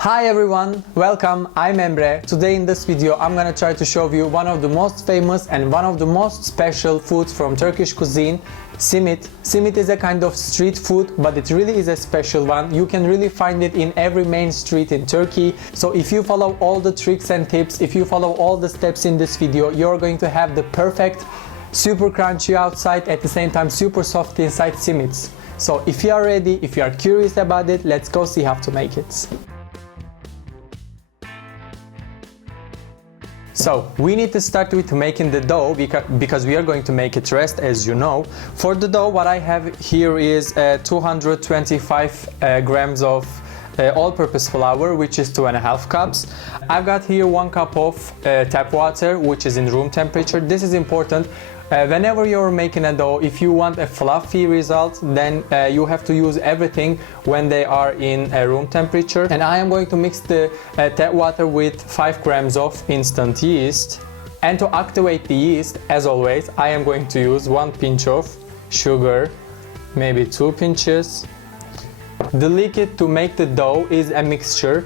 Hi everyone, welcome, I'm Emre. Today in this video I'm gonna try to show you one of the most famous and one of the most special foods from Turkish cuisine, Simit. Simit is a kind of street food, but it really is a special one. You can really find it in every main street in Turkey. So if you follow all the tricks and tips, if you follow all the steps in this video, you're going to have the perfect, super crunchy outside, at the same time super soft inside Simits. So if you are ready, if you are curious about it, let's go see how to make it. So we need to start with making the dough because we are going to make it rest, as you know. For the dough, what I have here is 225 grams of all-purpose flour, which is 2.5 cups. I've got here 1 cup of tap water, which is in room temperature. This is important. Whenever you're making a dough, if you want a fluffy result, then you have to use everything when they are in room temperature. And I am going to mix the tap water with 5 grams of instant yeast. And to activate the yeast, as always, I am going to use 1 pinch of sugar, maybe 2 pinches. The liquid to make the dough is a mixture,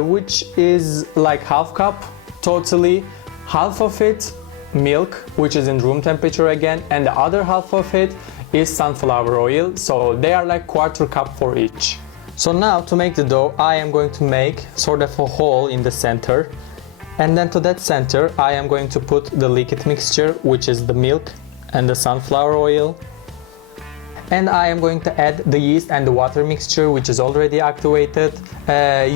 which is like half cup totally, half of it milk, which is in room temperature again, and the other half of it is sunflower oil, so they are like 1/4 cup for each. So now to make the dough, I am going to make sort of a hole in the center, and then to that center I am going to put the liquid mixture, which is the milk and the sunflower oil, and I am going to add the yeast and the water mixture, which is already activated.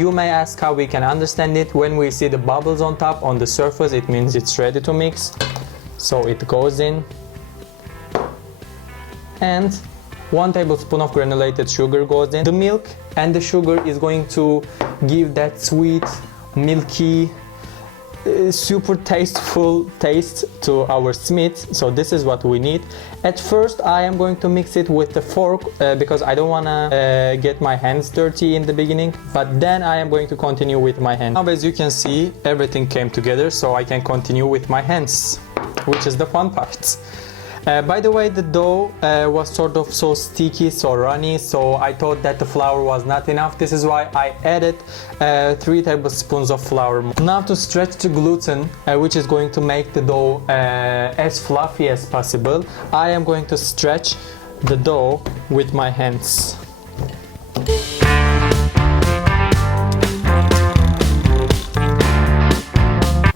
You may ask how we can understand it. When we see the bubbles on top, on the surface, it means it's ready to mix. So it goes in. And 1 tablespoon of granulated sugar goes in. The milk and the sugar is going to give that sweet, milky, super tasteful taste to our Simit. So this is what we need. At first I am going to mix it with the fork because I don't want to get my hands dirty in the beginning, but then I am going to continue with my hands. Now, as you can see, everything came together, so I can continue with my hands, which is the fun part. By the way, the dough was sort of so sticky, so runny, so I thought that the flour was not enough. This is why I added 3 tablespoons of flour. Now to stretch the gluten, which is going to make the dough as fluffy as possible, I am going to stretch the dough with my hands.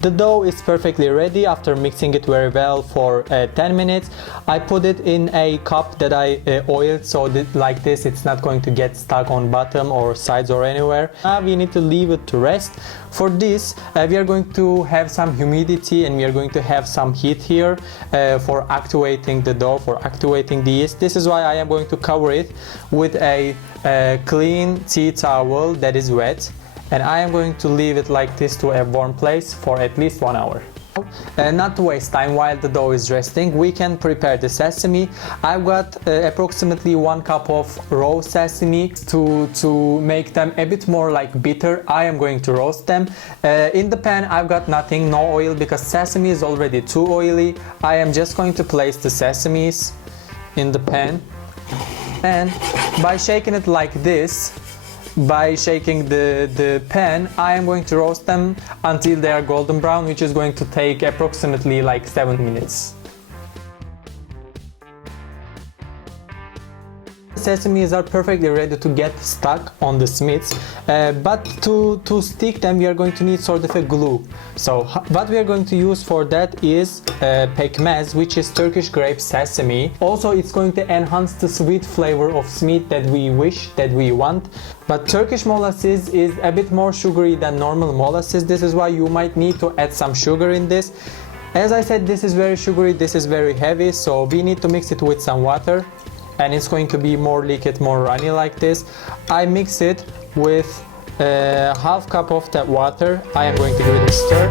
The dough is perfectly ready after mixing it very well for 10 minutes. I put it in a cup that I oiled, so that like this it's not going to get stuck on bottom or sides or anywhere. Now we need to leave it to rest. For this we are going to have some humidity and we are going to have some heat here for activating the dough, for activating the yeast. This is why I am going to cover it with a clean tea towel that is wet. And I am going to leave it like this to a warm place for at least 1 hour. Not to waste time while the dough is resting, we can prepare the sesame. I've got approximately 1 cup of raw sesame. To make them a bit more like bitter, I am going to roast them. In the pan I've got nothing, no oil, because sesame is already too oily. I am just going to place the sesames in the pan, and by shaking it like this, by shaking the pan, I am going to roast them until they are golden brown, which is going to take approximately like 7 minutes. Sesames are perfectly ready to get stuck on the Simits, but to stick them we are going to need sort of a glue. So what we are going to use for that is pekmez, which is Turkish grape sesame. Also it's going to enhance the sweet flavor of Simit that we wish, that we want. But Turkish molasses is a bit more sugary than normal molasses. This is why you might need to add some sugar in this. As I said, this is very sugary, this is very heavy, so we need to mix it with some water. And it's going to be more liquid, more runny like this. I mix it with half cup of that water. I am going to give it a stir.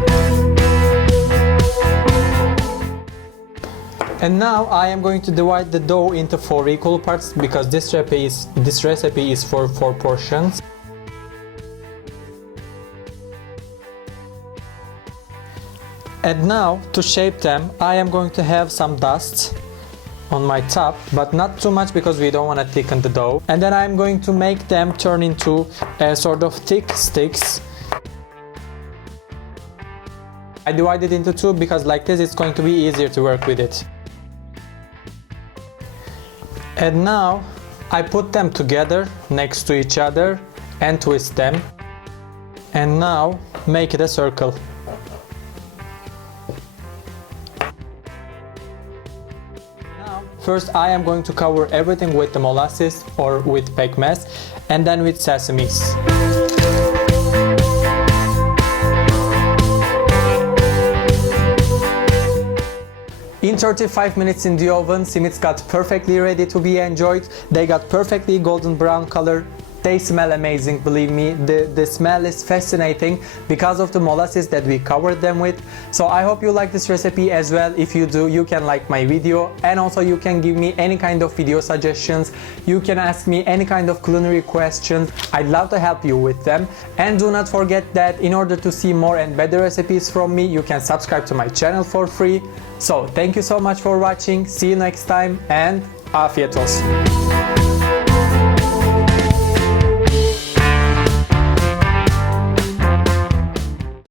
And now I am going to divide the dough into 4 equal parts because this recipe is for 4 portions. And now to shape them, I am going to have some dust on my top, but not too much because we don't want to thicken the dough. And then I'm going to make them turn into a sort of thick sticks. I divide it into two because like this it's going to be easier to work with it. And now I put them together next to each other and twist them. And now make it a circle. Now, first I am going to cover everything with the molasses or with pekmez and then with sesames. In 35 minutes in the oven, simits got perfectly ready to be enjoyed. They got perfectly golden brown color. They smell amazing, believe me. The smell is fascinating because of the molasses that we covered them with. So I hope you like this recipe as well. If you do, you can like my video, and also you can give me any kind of video suggestions. You can ask me any kind of culinary questions. I'd love to help you with them. And do not forget that in order to see more and better recipes from me, you can subscribe to my channel for free. So thank you so much for watching. See you next time and afiyet olsun.